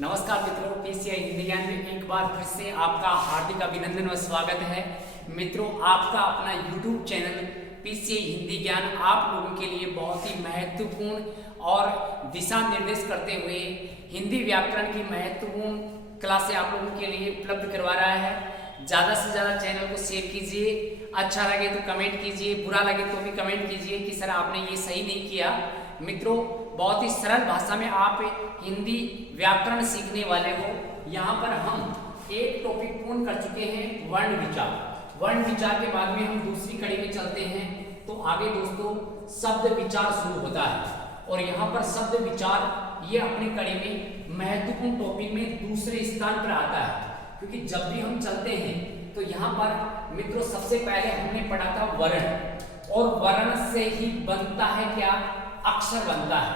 नमस्कार मित्रों, पीसीआई हिंदी ज्ञान में एक बार फिर से आपका हार्दिक अभिनंदन व स्वागत है। मित्रों, आपका अपना YouTube चैनल पीसीआई हिंदी ज्ञान आप लोगों के लिए बहुत ही महत्वपूर्ण और दिशा निर्देश करते हुए हिंदी व्याकरण की महत्वपूर्ण क्लासें आप लोगों के लिए उपलब्ध करवा रहा है। ज़्यादा से ज़्यादा चैनल को शेयर कीजिए, अच्छा लगे तो कमेंट कीजिए, बुरा लगे तो भी कमेंट कीजिए कि सर आपने ये सही नहीं किया। मित्रों, बहुत ही सरल भाषा में आप हिंदी व्याकरण सीखने वाले हो। यहाँ पर हम एक टॉपिक पूर्ण कर चुके हैं, वर्ण विचार। वर्ण विचार के बाद में हम दूसरी कड़ी में चलते हैं। तो आगे दोस्तों शब्द विचार शुरू होता है और यहाँ पर शब्द विचार ये अपनी कड़ी में महत्वपूर्ण टॉपिक में दूसरे स्थान पर आता है, क्योंकि जब भी हम चलते हैं तो यहाँ पर मित्रों सबसे पहले हमने पढ़ा था वर्ण, और वर्ण से ही बनता है क्या? अक्षर बनता है,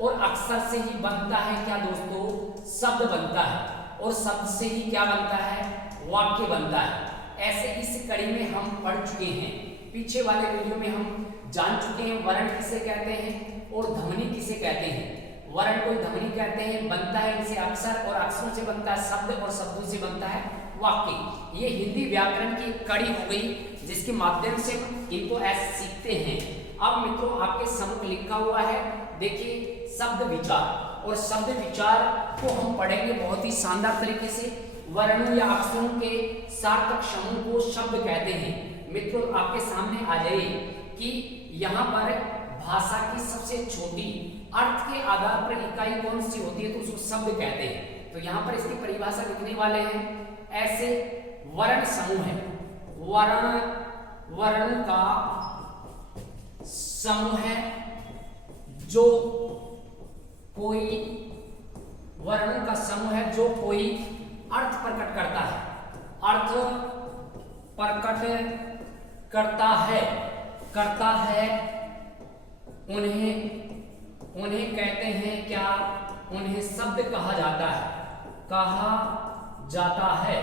और अक्षर से ही बनता है क्या दोस्तों? शब्द बनता है, और शब्द से ही क्या बनता है? वाक्य बनता है। ऐसे इस कड़ी में हम पढ़ चुके हैं। पीछे वाले वीडियो में हम जान चुके हैं वर्ण किसे कहते हैं और ध्वनि किसे कहते हैं। वर्ण को ध्वनि कहते हैं, बनता है इनसे अक्षर, और अक्षरों से बनता है शब्द, और शब्दों से बनता है वाक्य। ये हिंदी व्याकरण की कड़ी हो गई जिसके माध्यम से इनको ऐसे सीखते हैं। अब मित्रों आपके सम्मुख लिखा हुआ है, देखिए शब्द विचार, और शब्द विचार को हम पढ़ेंगे बहुत ही शानदार तरीके से। वर्णों या अक्षरों के सार्थक समूह को शब्द कहते हैं। मित्रों आपके सामने आ जाए कि यहाँ पर भाषा की सबसे छोटी अर्थ के आधार पर इकाई कौन सी होती है, तो उसको शब्द कहते हैं। तो यहाँ पर इसकी परिभाषा लिखने वाले हैं, ऐसे वर्ण समूह है। वर्ण का समूह है जो कोई वर्णों का समूह है जो कोई अर्थ प्रकट करता है, अर्थ प्रकट करता है। उन्हें कहते हैं क्या? उन्हें शब्द कहा जाता है।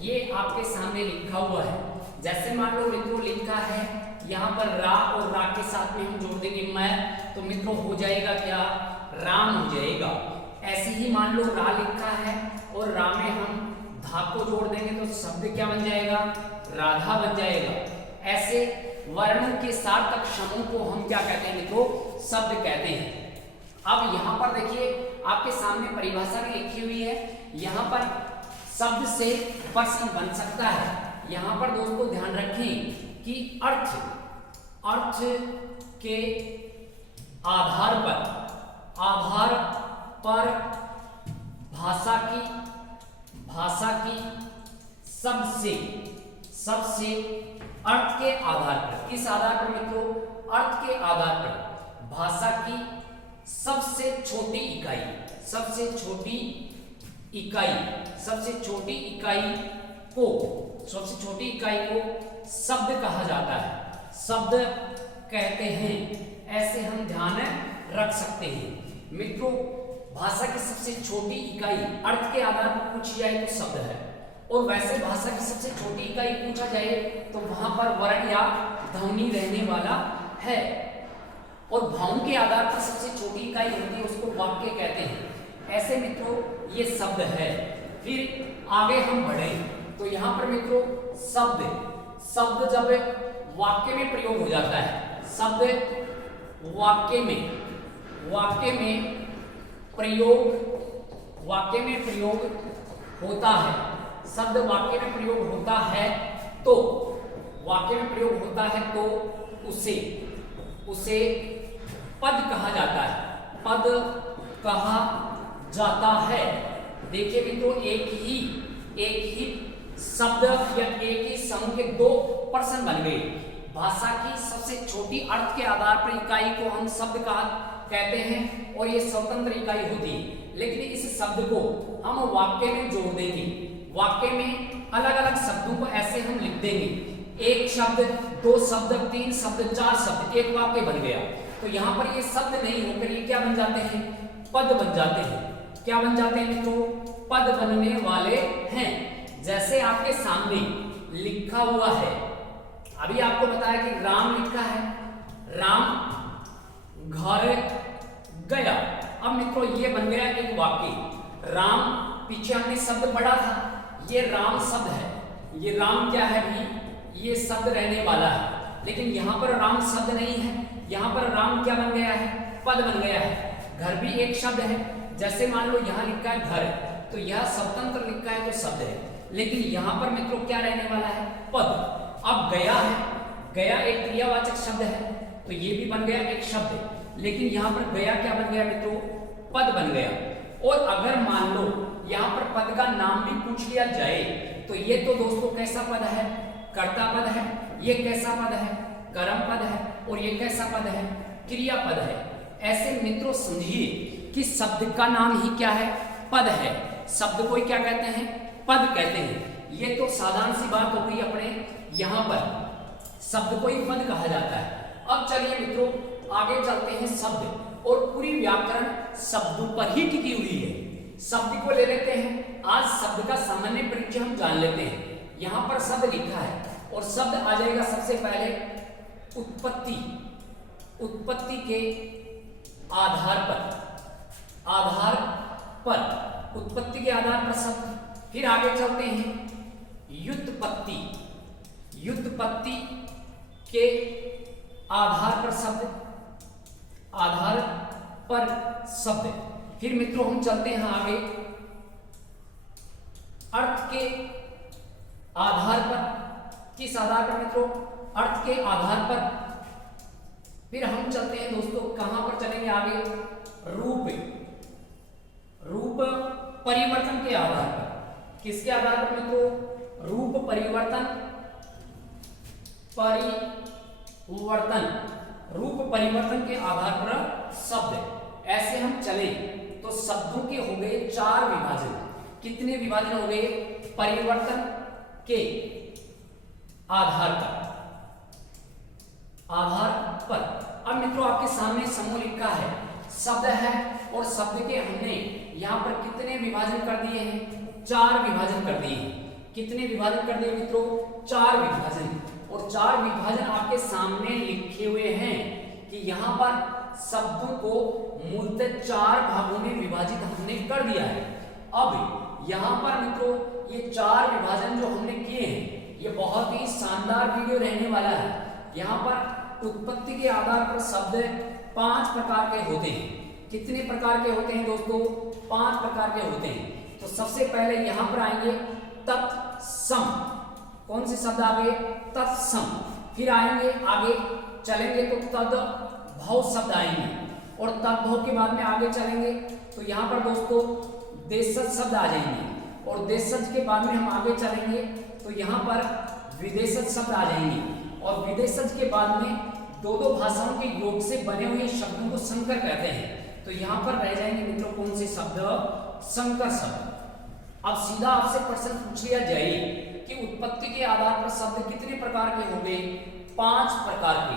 ये आपके सामने लिखा हुआ है। जैसे मान लो मित्रों लिखा है यहाँ पर रा, और रा के साथ में हम जोड़ देंगे मैं, तो मित्रों हो जाएगा क्या? राम हो जाएगा। ऐसे ही मान लो रा लिखा है और रा में हम धा को जोड़ देंगे तो शब्द क्या बन जाएगा? राधा बन जाएगा। ऐसे वर्णों के सार्थक समूह को हम क्या कहते हैं मित्रों? शब्द कहते हैं। अब यहाँ पर देखिए आपके सामने परिभाषा भी लिखी हुई है। यहाँ पर शब्द से प्रश्न बन सकता है। यहाँ पर दोस्तों ध्यान रखें कि अर्थ के आधार पर भाषा की सबसे अर्थ के आधार पर, किस आधार पर मित्रों? अर्थ के आधार पर भाषा की सबसे छोटी इकाई को शब्द कहा जाता है, शब्द कहते हैं। ऐसे हम ध्यान रख सकते हैं। मित्रों भाषा की सबसे छोटी इकाई अर्थ के आधार पर पूछी जाए तो शब्द है, और वैसे भाषा की सबसे छोटी इकाई पूछा जाए तो वहां पर वर्ण या ध्वनि रहने वाला है। और भावों के आधार पर सबसे छोटी इकाई होती है, उसको वाक्य कहते हैं। ऐसे मित्रों ये शब्द है। फिर आगे हम बढ़े तो यहाँ पर मित्रों शब्द जब वाक्य में प्रयोग हो जाता है, शब्द वाक्य में प्रयोग होता है, शब्द वाक्य में प्रयोग होता है तो उसे पद कहा जाता है। देखिए मित्रों एक ही शब्द या एक ही समूह के दो पर्सन बन गए। भाषा की सबसे छोटी अर्थ के आधार पर इकाई को हम शब्द कहते हैं, और ये स्वतंत्र इकाई होती है। लेकिन इस शब्द को हम वाक्य में जोड़ देंगे। वाक्य में अलग अलग शब्दों को ऐसे हम लिख देंगे, एक शब्द, दो शब्द, तीन शब्द, चार शब्द, एक वाक्य बन गया। तो यहाँ पर ये शब्द नहीं होकर ये क्या बन जाते हैं? पद बन जाते हैं। क्या बन जाते हैं मित्रों? पद बनने वाले हैं। जैसे आपके सामने लिखा हुआ है, अभी आपको बताया कि राम लिखा है, राम घर गया। अब मित्रों ये बन गया एक वाक्य, राम, पीछे हमने शब्द पढ़ा था, ये राम शब्द है, ये राम क्या है भी, ये शब्द रहने वाला है। लेकिन यहाँ पर राम शब्द नहीं है, यहाँ पर राम क्या बन गया है, पद बन गया है। घर भी एक शब्द है, जैसे मान लो यहाँ लिखा है घर, तो यह स्वतंत्र लिखा है तो शब्द है, लेकिन यहाँ पर मित्रों क्या रहने वाला है, पद। अब गया है, गया एक क्रियावाचक शब्द है, तो ये भी बन गया एक शब्द, लेकिन यहाँ पर गया क्या बन गया मित्रों, पद बन गया। और अगर मान लो यहाँ पर पद का नाम भी पूछ लिया जाए, तो ये तो दोस्तों कैसा पद है, कर्ता पद है, ये कैसा पद है, कर्म पद है, और ये कैसा पद है, क्रिया पद है। ऐसे मित्रों समझिए कि शब्द का नाम ही क्या है, पद है। शब्द को क्या कहते हैं, पद कहते हैं। ये तो साधारण सी बात हो गई अपने यहाँ पर, शब्द को ही पद कहा जाता है। अब चलिए मित्रों आगे चलते हैं शब्द, और पूरी व्याकरण शब्दों पर ही टिकी हुई है। शब्द को ले लेते हैं, आज शब्द का सामान्य परिचय हम जान लेते हैं। यहाँ पर शब्द लिखा है, और शब्द आ जाएगा सबसे पहले उत्पत्ति, उत्पत्ति के आधार पर उत्पत्ति के आधार पर शब्द। फिर आगे चलते हैं व्युत्पत्ति, व्युत्पत्ति के आधार पर शब्द, आधार पर शब्द। फिर मित्रों हम चलते हैं आगे अर्थ के आधार पर। किस आधार पर मित्रों, अर्थ के आधार पर। फिर हम चलते हैं दोस्तों कहां पर चलेंगे आगे, रूप, रूप परिवर्तन के आधार पर। किसके आधार पर मित्रों, रूप परिवर्तन, रूप परिवर्तन के आधार पर शब्द। ऐसे हम चले तो शब्दों के हो गए 4 विभाजन। कितने विभाजन हो गए, परिवर्तन के आधार पर। अब मित्रों आपके सामने समूह लिखा है, शब्द है, और शब्द के हमने यहाँ पर कितने विभाजन कर दिए हैं, 4 विभाजन कर दिए हैं। कितने विभाजन कर दिए मित्रों, 4 विभाजन। और 4 विभाजन आपके सामने लिखे हुए हैं कि यहाँ पर शब्दों को मूलतः 4 भागों में विभाजित हमने कर दिया है। अब यहाँ पर मित्रों ये 4 विभाजन जो हमने किए हैं, ये बहुत ही शानदार वीडियो रहने वाला है। यहाँ पर उत्पत्ति के आधार पर शब्द 5 प्रकार के होते हैं। कितने प्रकार के होते हैं दोस्तों, 5 प्रकार के होते हैं। तो सबसे पहले यहाँ पर आएंगे तत्सम। कौन से शब्द आ गए, तत्सम। फिर आएंगे आगे चलेंगे तो तद्भव शब्द आएंगे, और तद्भव के बाद में आगे चलेंगे तो यहाँ पर दोस्तों देशज शब्द आ जाएंगे, और देशज के बाद में हम आगे चलेंगे तो यहाँ पर विदेशज शब्द आ जाएंगे, और विदेशज के बाद में 2 भाषाओं के योग से बने हुए शब्दों को संकर कहते हैं। तो यहाँ पर रह जाएंगे मित्रों कौन से शब्द, संकर शब्द। अब सीधा आपसे प्रश्न पूछ लिया जाए कि उत्पत्ति के आधार पर शब्द कितने प्रकार के हो गए, 5 प्रकार के।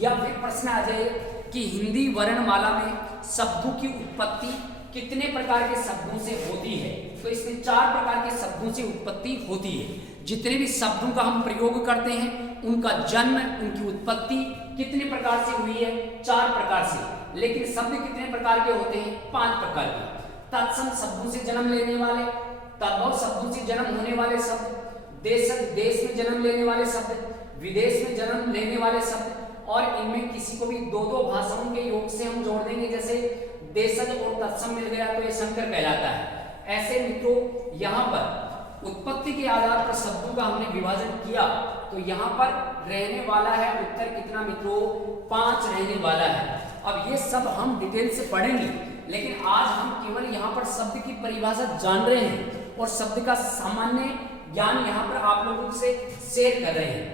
या फिर प्रश्न आ जाए कि हिंदी वर्णमाला में शब्दों की उत्पत्ति कितने प्रकार के शब्दों से होती है, तो इसमें 4 प्रकार के शब्दों से उत्पत्ति होती है। जितने भी शब्दों का हम प्रयोग करते हैं उनका जन्म, उनकी उत्पत्ति कितने प्रकार से हुई है, 4 प्रकार से। लेकिन शब्द कितने प्रकार के होते हैं, 5 प्रकार के। तत्सम शब्दों से जन्म लेने वाले, तद्भव शब्दों से जन्म होने वाले शब्द, देश में जन्म लेने वाले शब्द, विदेश में जन्म लेने वाले शब्द, और इनमें किसी को भी 2 भाषाओं के योग से हम जोड़ देंगे, जैसे देशज और तत्सम मिल गया तो ये संकर कहलाता है। ऐसे मित्रों यहाँ पर उत्पत्ति के आधार पर शब्दों का हमने विभाजन किया, तो यहाँ पर रहने वाला है उत्तर कितना मित्रों, 5 रहने वाला है। अब ये सब हम डिटेल से पढ़ेंगे, लेकिन आज हम केवल यहाँ पर शब्द की परिभाषा जान रहे हैं और शब्द का सामान्य ज्ञान यहाँ पर आप लोगों से शेयर कर रहे हैं।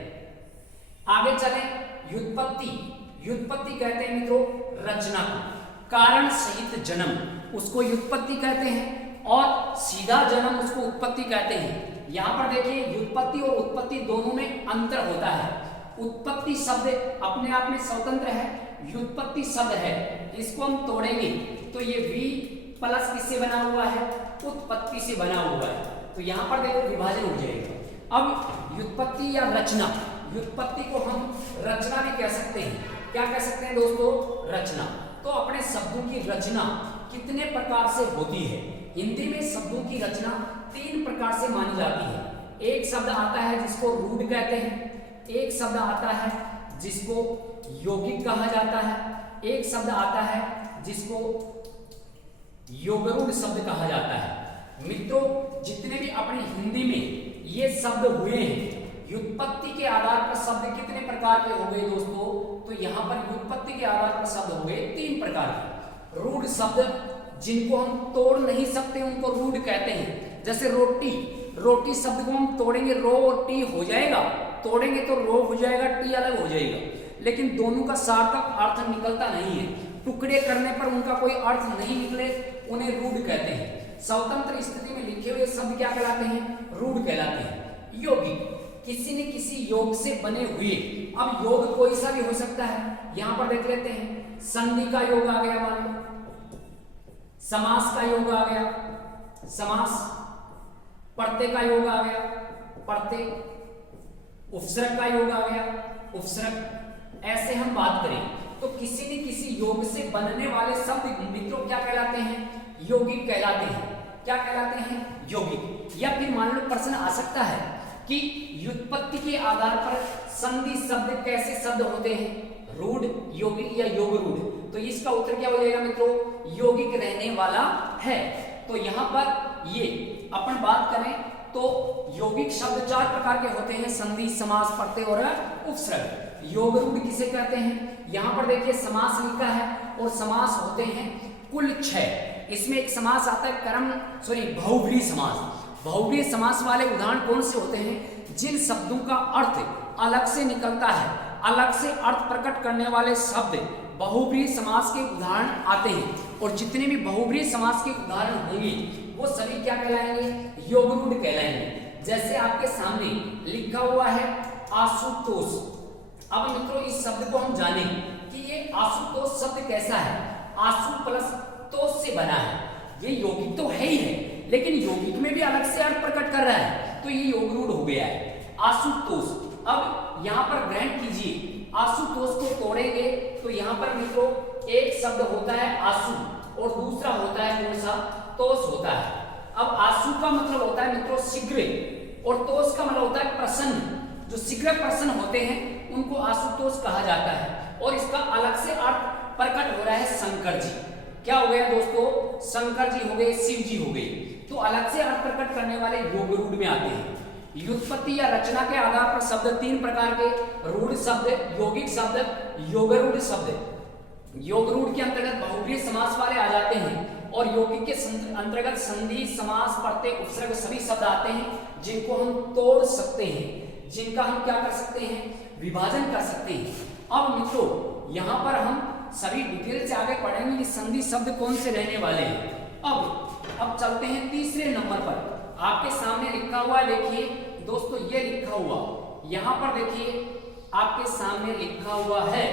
आगे चलें, व्युत्पत्ति। व्युत्पत्ति कहते हैं मित्रों रचना को, कारण सहित जन्म उसको व्युत्पत्ति कहते हैं, और सीधा जन्म उसको उत्पत्ति कहते हैं। यहाँ पर देखिए व्युत्पत्ति और उत्पत्ति दोनों में अंतर होता है। उत्पत्ति शब्द अपने आप में स्वतंत्र है, व्युत्पत्ति शब्द है, इसको हम तोड़ेंगे तो ये V प्लस किससे बना हुआ है, उत्पत्ति से बना हुआ है। तो यहाँ पर देखो विभाजन हो जाएगा। अब व्युत्पत्ति या रचना, व्युत्पत्ति को हम रचना भी कह सकते हैं। क्या कह सकते हैं दोस्तों, रचना। तो अपने शब्दों की रचना कितने प्रकार से होती है, हिंदी में शब्दों की रचना 3 प्रकार से मानी जाती है। एक शब्द आता है जिसको रूढ़ कहते हैं, एक शब्द आता है जिसको यौगिक कहा जाता है, एक शब्द आता है जिसको योगरूढ़ शब्द कहा जाता है। मित्रों, जितने भी अपनी हिंदी में ये शब्द हुए हैं, व्युत्पत्ति के आधार पर शब्द कितने प्रकार के हो गए दोस्तों? तो यहाँ पर व्युत्पत्ति के आधार पर शब्द हो गए 3 प्रकार के। रूढ़ शब्द जिनको हम तोड़ नहीं सकते उनको रूढ़ कहते हैं। जैसे रोटी, रोटी शब्द को हम तोड़ेंगे रो और टी हो जाएगा, तोड़ेंगे तो रो हो जाएगा, टी अलग हो जाएगा, लेकिन दोनों का सार्थक अर्थ निकलता नहीं है। टुकड़े करने पर उनका कोई अर्थ नहीं निकले, उन्हें रूढ़ कहते हैं। स्वतंत्र स्थिति में लिखे हुए शब्द क्या कहलाते हैं? रूढ़ कहलाते हैं। यौगिक, किसी न किसी योग से बने हुए। अब योग कोई सा भी हो सकता है, यहां पर देख लेते हैं। संधि का योग आ गया, मान लो समास का योग आ गया, समास, प्रत्यय का योग आ गया, प्रत्यय, उपसर्ग का योग आ गया, उपसर्ग। ऐसे हम बात करें तो किसी न किसी योग से बनने वाले शब्द मित्रों क्या कहलाते हैं? यौगिक कहलाते हैं। क्या कहलाते हैं? यौगिक। या फिर मान लो प्रश्न आ सकता है कि व्युत्पत्ति के आधार पर संधि शब्द कैसे शब्द होते हैं? रूढ़, यौगिक या योगरूढ़। तो इसका उत्तर क्या हो जाएगा मित्रों? यौगिक रहने वाला है। तो यहाँ पर ये अपन बात करें तो यौगिक शब्द 4 प्रकार के होते हैं, संधि, समास, प्रत्यय और उपसर्ग। योगरूढ़ किसे कहते हैं? यहाँ पर देखिए समास लिखा है और समास होते हैं कुल 6। इसमें एक समास आता है बहुव्रीहि समास। बहुव्रीहि समास वाले उदाहरण कौन से होते हैं? जिन शब्दों का अर्थ अलग से निकलता है, अलग से अर्थ प्रकट करने वाले शब्द बहुव्रीहि समास के उदाहरण आते हैं। और जितने भी बहुव्रीहि समास के उदाहरण होंगे वो सभी क्या कहलाएंगे? योगरूढ़ कहलाएंगे। जैसे आपके सामने लिखा हुआ है आशुतोष। अब मित्रों इस शब्द को हम जानें कि ये आशुतोष शब्द कैसा है। आशु प्लस तोष से बना है। ये यौगिक तो है ही है, लेकिन यौगिक में भी अलग से अर्थ प्रकट कर रहा है, तो ये योगरूढ़ हो गया है, आशुतोष। अब यहाँ पर ग्रहण कीजिए, आशुतोष को तोड़ेंगे तो यहाँ पर मित्रों एक शब्द होता है आशु और दूसरा होता है कौन सा? तोष होता है। अब आशु का मतलब होता है मित्रों शीघ्र और तोष का मतलब होता है प्रसन्न। जो शीघ्र प्रसन्न होते हैं उनको आशुतोष कहा जाता है। और इसका अलग से अर्थ प्रकट हो रहा है शंकर जी। क्या हो गया दोस्तों? शंकर जी हो गए, शिव जी हो गए। तो अलग से अर्थ प्रकट करने वाले योगरूढ़ में आते हैं। व्युत्पत्ति या रचना के आधार पर शब्द 3 प्रकार के, रूढ़ शब्द, यौगिक शब्द, योगरूढ़ शब्द। योगरूढ़ के अंतर्गत बहुव्रीहि समास वाले आ जाते हैं और यौगिक के अंतर्गत संधि, समास, प्रत्यय, उपसर्ग सभी शब्द आते हैं जिनको हम तोड़ सकते हैं, जिनका हम क्या कर सकते हैं? विभाजन कर सकते हैं। अब मित्रों यहाँ पर हम सभी डिटेल से आगे पढ़ेंगे कि संधि शब्द कौन से रहने वाले हैं। अब चलते हैं तीसरे नंबर पर। आपके सामने लिखा हुआ है, देखिए दोस्तों ये लिखा हुआ, यहाँ पर देखिए आपके सामने लिखा हुआ है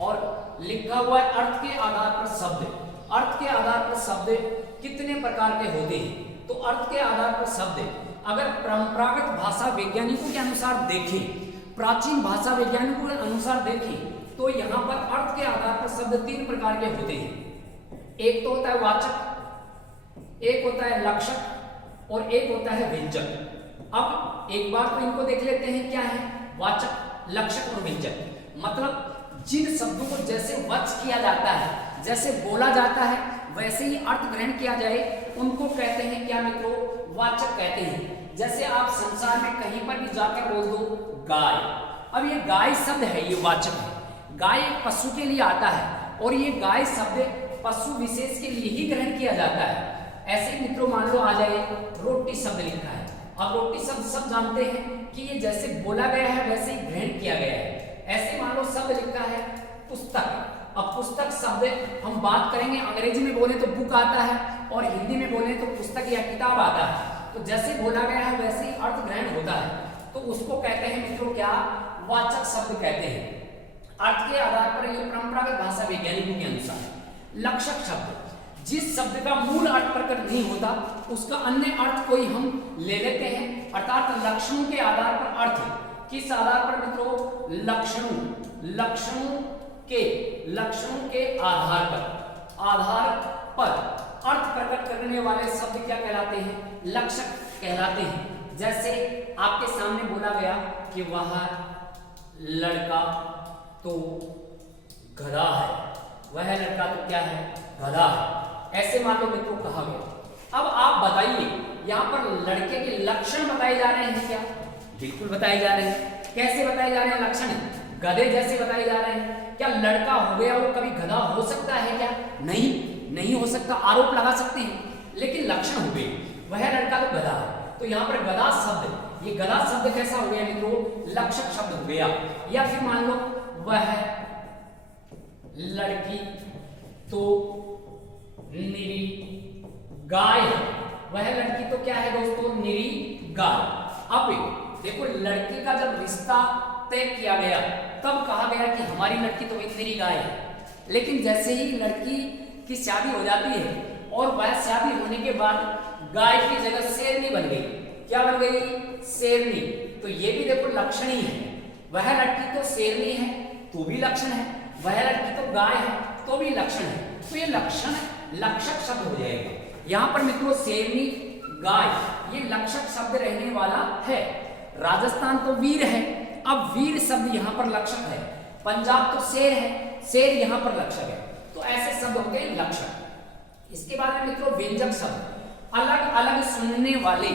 और लिखा हुआ है अर्थ के आधार पर शब्द। अर्थ के आधार पर शब्द कितने प्रकार के होते हैं? तो अर्थ के आधार पर शब्द अगर परंपरागत भाषा वैज्ञानिकों के अनुसार देखें, प्राचीन भाषा वैज्ञानिकों के अनुसार देखें तो यहाँ पर अर्थ के आधार पर शब्द 3 प्रकार के होते हैं। एक तो होता है वाचक, एक होता है लक्षक और एक होता है व्यंजक। अब एक बार तो इनको देख लेते हैं, क्या है? वाचक, लक्षक और व्यंजक। मतलब जिन शब्दों को जैसे वच किया जाता है, जैसे बोला जाता है, वैसे ही अर्थ ग्रहण किया जाए, उनको कहते हैं क्या मित्रों? वाचक कहते हैं। जैसे आप संसार में कहीं पर भी जाकर बोल दो गाय। अब ये गाय शब्द है, ये वाचक है। गाय एक पशु के लिए आता है और ये गाय शब्द पशु विशेष के लिए ही ग्रहण किया जाता है। ऐसे मित्रों मान लो आ जाए रोटी शब्द लिखा है। अब रोटी शब्द सब जानते हैं कि ये जैसे बोला गया है वैसे ही ग्रहण किया गया है। ऐसे मान लो शब्द लिखा है पुस्तक। अब पुस्तक शब्द हम बात करेंगे, अंग्रेजी में बोले तो बुक आता है और हिंदी में बोले तो पुस्तक या किताब आता है। तो जैसे बोला गया है वैसे ही अर्थ ग्रहण होता है, तो उसको कहते हैं मित्रों क्या? वाचक शब्द कहते हैं। अर्थ के आधार पर ये परंपरागत भाषा वैज्ञानिकों के अनुसार। लक्षक शब्द जिस शब्द का मूल अर्थ प्रकट नहीं होता उसका अन्य अर्थ कोई हम ले लेते हैं, अर्थात लक्षणों के आधार पर अर्थ। किस आधार पर मित्रों? लक्षणों के आधार पर अर्थ प्रकट करने वाले शब्द क्या कहलाते हैं? लक्षक कहलाते हैं। जैसे आपके सामने बोला गया कि वह लड़का तो गधा है, वह लड़का तो क्या है? गधा है। ऐसे मान लो मित्रों कहा गया। अब आप बताइए, यहाँ पर लड़के के लक्षण बताए जा रहे हैं क्या? बिल्कुल बताए जा रहे हैं। कैसे बताए जा रहे हैं लक्षण? गधे जैसे बताए जा रहे हैं। क्या लड़का हो गया वो कभी गधा हो सकता है क्या? नहीं, नहीं हो सकता। आरोप लगा सकते हैं, लेकिन लक्षण हो गए, वह लड़का तो गधा है। तो यहाँ पर गधा शब्द, ये गधा शब्द कैसा हो गया मित्रों? लक्षक शब्द हो गया। या फिर मान लो वह लड़की तो निरी गाय है, वह लड़की तो क्या है दोस्तों? निरी गाय। अब देखो, लड़की का जब रिश्ता तय किया गया तब कहा गया कि हमारी लड़की तो एक निरी गाय है, लेकिन जैसे ही लड़की की शादी हो जाती है और वह शादी होने के बाद गाय की जगह शेरनी बन गई। क्या बन गई? शेरनी। तो ये भी देखो लक्षण ही है। वह लड़की तो शेरनी है तो भी लक्षण है, वह लड़की तो गाय है तो भी लक्षण है। तो ये लक्षण लक्षक शब्द हो जाएगा। यहाँ पर मित्रों शेरनी, गाय, ये लक्षक शब्द रहने वाला है। राजस्थान तो वीर है, अब वीर शब्द यहाँ पर लक्षक है। पंजाब तो शेर है, शेर यहाँ पर लक्षक है। तो ऐसे शब्द होते हैं लक्षक। इसके बाद में मित्रों व्यंजक शब्द, अलग अलग सुनने वाले,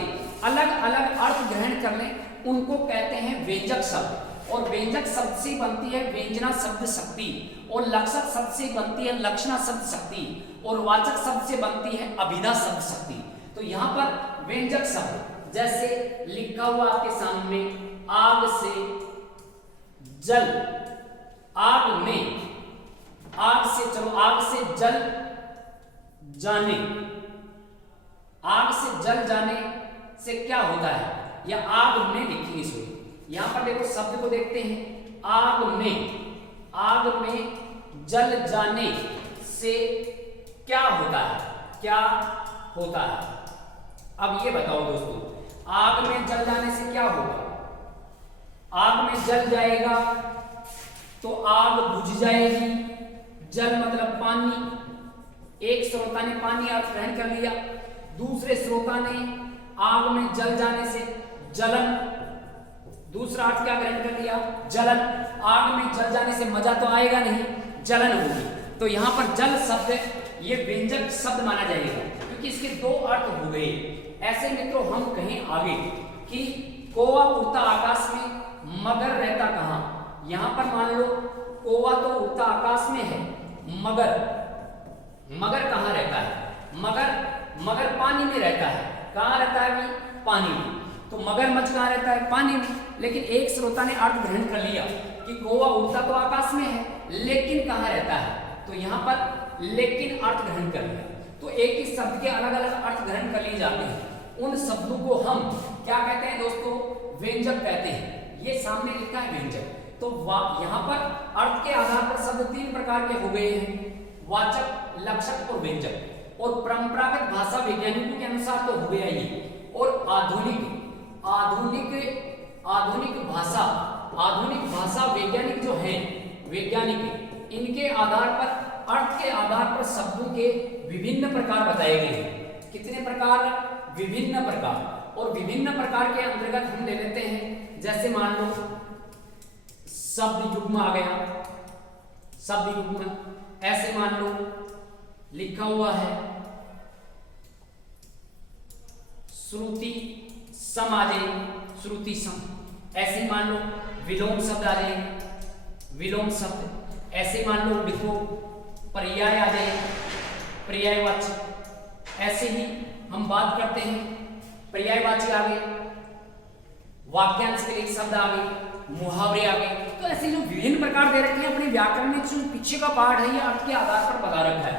अलग अलग अर्थ ग्रहण करने, उनको कहते हैं व्यंजक शब्द। और व्यंजक शब्द से बनती है व्यंजना शब्द शक्ति, और लक्षक शब्द से बनती है लक्षणा शब्द शक्ति, और वाचक शब्द से बनती है अभिधा शब्द शक्ति। तो यहाँ पर व्यंजक शब्द जैसे लिखा हुआ आपके सामने, आग से जल, आग में, आग से, चलो आग से जल जाने, आग से जल जाने से क्या होता है? या आग में लिखेंगे इसको। यहां पर देखो शब्द को देखते हैं, आग में, आग में जल जाने से क्या होता है? क्या होता है? अब ये बताओ दोस्तों, आग में जल जाने से क्या होगा? आग में जल जाएगा तो आग बुझ जाएगी। जल मतलब पानी। एक श्रोता ने पानी अर्थ ग्रहण कर लिया, दूसरे श्रोता ने आग में जल जाने से जलन, दूसरा अर्थ क्या ग्रहण कर लिया? जलन। आग में जल जाने से मजा तो आएगा नहीं, जलन होगी। तो यहाँ पर जल शब्द ये व्यंजक शब्द माना जाएगा, क्योंकि इसके दो अर्थ हो गए। ऐसे मित्रों हम कहें आगे कि कौवा उड़ता आकाश में, मगर रहता कहाँ? यहाँ पर मान लो कौवा तो उड़ता आकाश में है, मगर, मगर कहाँ रहता है? मगर पानी में रहता है। कहाँ रहता है भाई? पानी में। तो मगरमच्छ कहाँ रहता है? पानी में। लेकिन एक श्रोता ने अर्थ ग्रहण कर लिया कि कौवा उड़ता तो आकाश में है, लेकिन कहाँ रहता है? तो यहाँ पर लेकिन अर्थ ग्रहण कर लिया। तो एक ही शब्द के अलग अलग अर्थ ग्रहण कर लिए जाते हैं। उन शब्दों को हम क्या कहते हैं दोस्तों? व्यंजक कहते हैं। ये सामने लिखा है व्यंजक। तो यहाँ पर अर्थ के आधार पर शब्द तीन प्रकार के हो गए हैं, वाचक, लक्षक और व्यंजक। और परंपरागत भाषा वैज्ञानिकों के अनुसार तो हो गया ये। और आधुनिक भाषा वैज्ञानिक जो हैं, वैज्ञानिक, इनके आधार पर, अर्थ के आधार पर शब्दों के विभिन्न प्रकार बताए गए हैं। कितने प्रकार? विभिन्न प्रकार। और विभिन्न प्रकार के अंतर्गत हम ले लेते हैं, जैसे मान लो शब्द युग्म आ गया, शब्द युग्म। ऐसे मान लो लिखा हुआ है श्रुति सम आ जाएंगे, श्रुति सम। ऐसे मान लो विलोम शब्द आ जाएंगे, विलोम शब्द। ऐसे मान लो लिखो पर्याय आ जाएंगे, पर्यायवाची। ऐसे ही हम बात करते हैं पर्यायवाची आ गए, वाक्यांश के लिए शब्द आ गए, मुहावरे आ गए। तो ऐसे जो विभिन्न प्रकार दे रखे हैं अपने व्याकरण में, जो पीछे का पाठ है ये अर्थ के आधार पर बता रखा है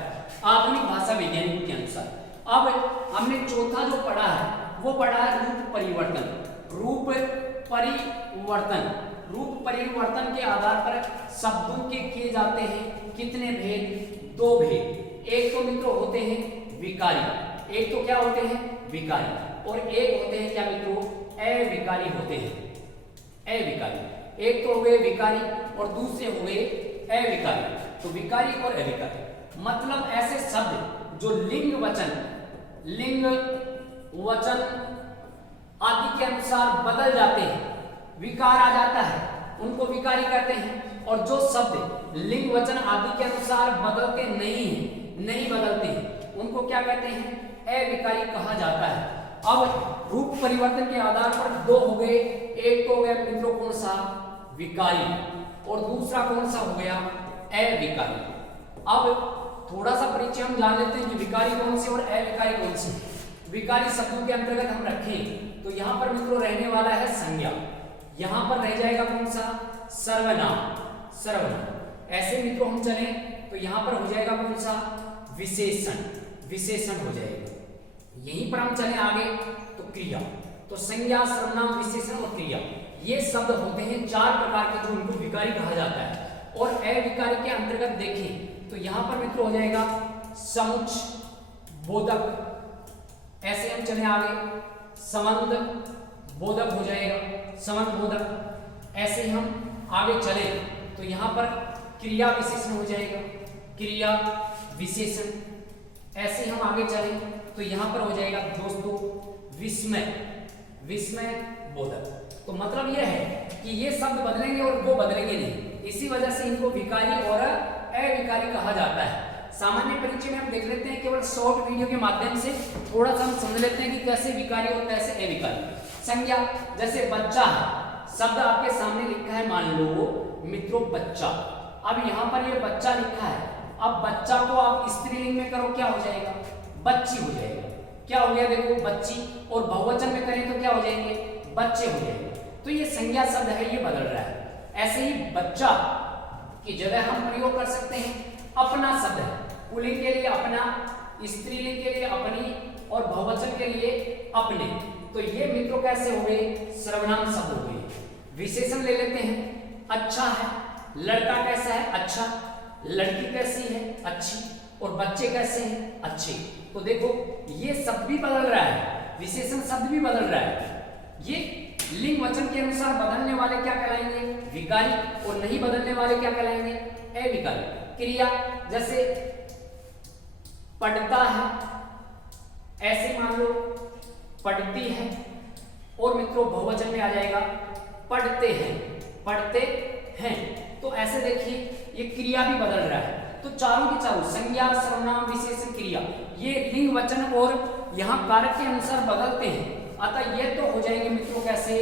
आधुनिक भाषा वैज्ञानिकों के अनुसार। अब हमने चौथा जो पढ़ा है वो पढ़ा है रूप परिवर्तन। रूप परिवर्तन, रूप परिवर्तन के आधार पर शब्दों के किए जाते हैं कितने भेद? दो भेद। एक तो मित्रों होते हैं विकारी, एक तो क्या होते हैं? विकारी। और एक होते हैं क्या मित्रों? अविकारी होते हैं, अविकारी। एक तो हो गए विकारी और दूसरे हो गए अविकारी। तो विकारी और अविकारी मतलब ऐसे शब्द जो लिंग वचन आदि के अनुसार बदल जाते हैं, विकार आ जाता है, उनको विकारी कहते हैं। और जो शब्द लिंग वचन आदि के अनुसार बदलते नहीं बदलते हैं, उनको क्या कहते हैं? अविकारी कहा जाता है। अब रूप परिवर्तन के आधार पर दो हो गए, एक तो हो गया मित्रों कौन सा? विकारी, और दूसरा कौन सा हो गया? अविकारी। अब थोड़ा सा परिचय हम जान लेते हैं कि विकारी कौन से और अविकारी कौन से। विकारी शब्दों के अंतर्गत हम रखें तो यहाँ पर मित्रों रहने वाला है संज्ञा, यहाँ पर रह जाएगा कौन सा? सर्वनाम। ऐसे मित्रों हम चले तो यहाँ पर हो जाएगा कौन सा? विशेषण हो जाएगा। यहीं पर हम चले आगे तो क्रिया, तो संज्ञा, सर्वनाम, विशेषण और क्रिया, ये शब्द होते हैं चार प्रकार के जो उनको विकारी कहा जाता है। और अविकारी के अंतर्गत देखें तो यहाँ पर मित्रों हो जाएगा समुच्च बोधक। ऐसे हम चले आगे, संबंध बोधक हो जाएगा, संबंध बोधक। ऐसे हम आगे चले तो यहाँ पर क्रिया विशेषण हो जाएगा, क्रिया विशेषण। ऐसे हम आगे चले तो यहाँ पर हो जाएगा दोस्तों विस्मय बोधक। तो मतलब यह है कि ये शब्द बदलेंगे और वो बदलेंगे नहीं, इसी वजह से इनको विकारी और अविकारी कहा जाता है। सामान्य परिचय में हम देख लेते हैं, केवल शॉर्ट वीडियो के माध्यम से थोड़ा सा हम समझ लेते हैं कि कैसे विकारी और कैसे अविकारी। संज्ञा, जैसे बच्चा है, शब्द आपके सामने लिखा है, मान लो मित्रों बच्चा। अब यहाँ पर ये बच्चा लिखा है, अब बच्चा को आप स्त्रीलिंग में करो क्या हो जाएगा? बच्ची हो जाएगा। क्या हो गया देखो? बच्ची। और बहुवचन में करें तो क्या हो जाएंगे? बच्चे हो जाएंगे। तो ये संज्ञा शब्द है, ये बदल रहा है। ऐसे ही बच्चा की जगह हम प्रयोग कर सकते हैं अपना शब्द है, पुल्लिंग के लिए अपना, स्त्रीलिंग के लिए अपनी और बहुवचन के लिए अपने। तो ये मित्रों कैसे हो गए? सर्वनाम शब्द हो गए। विशेषण ले लेते हैं, अच्छा है, लड़का कैसा है? अच्छा, लड़की कैसी है? अच्छी, और बच्चे कैसे हैं? अच्छे। तो देखो ये शब्द भी बदल रहा है, विशेषण शब्द भी बदल रहा है। ये लिंग वचन के अनुसार बदलने वाले क्या कहलाएंगे? विकारी, और नहीं बदलने वाले क्या कहलाएंगे? अविकारी। क्रिया, जैसे पढ़ता है, ऐसे मान लो पढ़ती है, और मित्रों बहुवचन में आ जाएगा पढ़ते हैं। तो ऐसे देखिए ये क्रिया भी बदल रहा है। तो चारों के चारों संज्ञा, सर्वनाम, विशेषण, क्रिया, ये लिंग वचन और यहाँ कारक के अनुसार बदलते हैं। अतः ये तो हो जाएंगे मित्रों कैसे?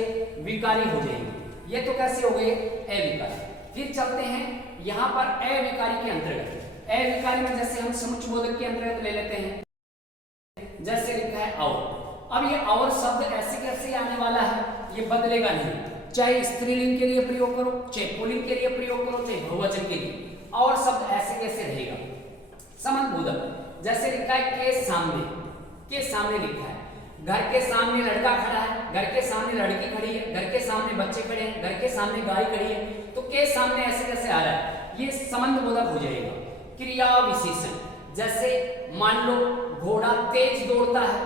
विकारी हो जाएंगे। ये तो कैसे हो गए? अविकारी। फिर चलते हैं यहाँ पर अविकारी के अंतर्गत। अविकारी में जैसे हम समुच्च बोधक के अंतर्गत ले लेते हैं, जैसे लिखा है और। अब ये और शब्द ऐसे कैसे आने वाला है? ये बदलेगा नहीं, चाहे स्त्रीलिंग के लिए प्रयोग करो, चाहे पुल्लिंग के लिए प्रयोग करो, चाहे बहुवचन के लिए, और शब्द ऐसे कैसे रहेगा? संबंध बोधक, जैसे लिखा है के सामने लिखा है, घर के सामने लड़का खड़ा है, घर के सामने लड़की खड़ी है, घर के सामने बच्चे खड़े हैं, घर के सामने गाय खड़ी है। तो के सामने ऐसे कैसे आ रहा है? ये संबंध बोधक हो जाएगा। क्रिया विशेषण, जैसे मान लो घोड़ा तेज दौड़ता है,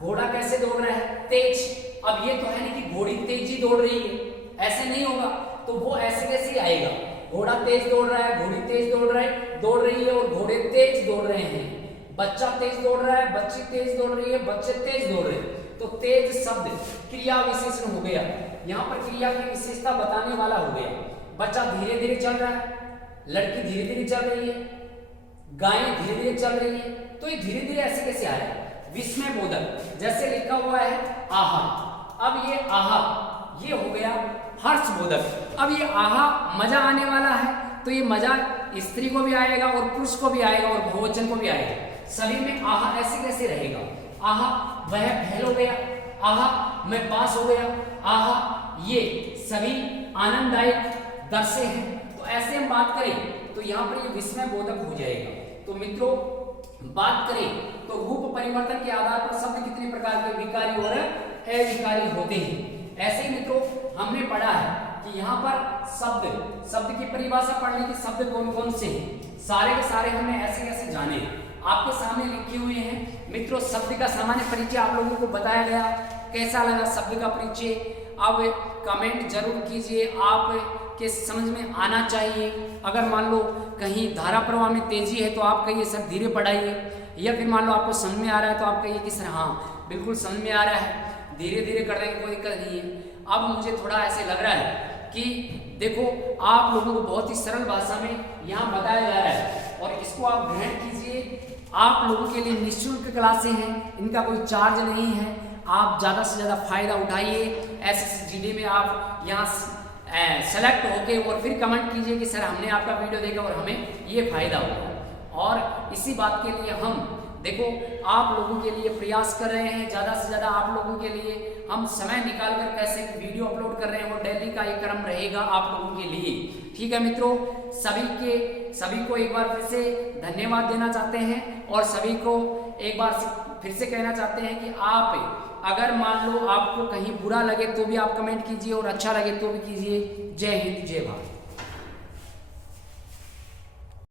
घोड़ा कैसे दौड़ रहा है? तेज। अब ये तो है नहीं कि घोड़ी तेजी दौड़ रही है, ऐसे नहीं होगा, तो वो ऐसे कैसे आएगा? घोड़ा तेज दौड़ रहा है, घोड़ी तेज दौड़ रही है और घोड़े तेज दौड़ रहे हैं। बच्चा तेज दौड़ रहा है, बच्ची तेज दौड़ रही है, बच्चे तेज दौड़ रहे हैं। तो तेज शब्द क्रिया विशेषण हो गया। यहाँ पर क्रिया की विशेषता बताने वाला हो गया। बच्चा धीरे धीरे चल रहा है, लड़की धीरे धीरे चल रही है, गाय धीरे धीरे चल रही है। तो ये धीरे धीरे ऐसे कैसे आया? विस्मय बोधक, जैसे लिखा हुआ है आहा। अब ये आहा ये हो गया हर्ष बोधक। अब ये आहा मजा आने वाला है, तो ये मजा स्त्री को भी आएगा और पुरुष को भी आएगा और बहुवचन को भी आएगा। सभी में आहा ऐसे कैसे रहेगा? आहा वह फैल हो गया, आहा मैं पास हो गया, आहा ये सभी आनंददायक दर्शे हैं। तो ऐसे हम बात करें तो यहाँ पर ये विस्मय बोधक हो जाएगा। तो मित्रों बात करें तो रूप परिवर्तन के आधार पर शब्द कितने प्रकार के विकारी और अविकारी होते हैं। ऐसे ही मित्रों हमने पढ़ा है कि यहाँ पर शब्द की परिभाषा पढ़ने के शब्द कौन कौन से हैं, सारे के सारे हमने ऐसे कैसे जाने आपके सामने लिखे हुए हैं। मित्रों शब्द का सामान्य परिचय आप लोगों को बताया गया। कैसा लगा शब्द का परिचय? अब कमेंट जरूर कीजिए। आप आपके समझ में आना चाहिए। अगर मान लो कहीं धारा प्रवाह में तेजी है तो आप कहिए सर धीरे पढ़ाइए, या फिर मान लो आपको समझ में आ रहा है तो आप कहिए कि सर हाँ बिल्कुल समझ में आ रहा है, धीरे धीरे कर देंगे, कोई दिक्कत नहीं है। अब मुझे थोड़ा ऐसे लग रहा है कि देखो आप लोगों को बहुत ही सरल भाषा में यहाँ बताया जा रहा है और इसको आप ग्रहण कीजिए। आप लोगों के लिए निःशुल्क क्लासें हैं, इनका कोई चार्ज नहीं है। आप ज़्यादा से ज़्यादा फायदा उठाइए। SSGD में आप यहाँ सेलेक्ट होके और फिर कमेंट कीजिए कि सर हमने आपका वीडियो देखा और हमें ये फायदा हुआ। और इसी बात के लिए हम देखो आप लोगों के लिए प्रयास कर रहे हैं, ज़्यादा से ज़्यादा आप लोगों के लिए हम समय निकाल कर कैसे वीडियो अपलोड कर रहे हैं, वो डेली का ये क्रम रहेगा आप लोगों के लिए। ठीक है मित्रों, सभी को एक बार फिर से धन्यवाद देना चाहते हैं और सभी को एक बार फिर से कहना चाहते हैं कि आप अगर मान लो आपको कहीं बुरा लगे तो भी आप कमेंट कीजिए और अच्छा लगे तो भी कीजिए। जय हिंद, जय भारत।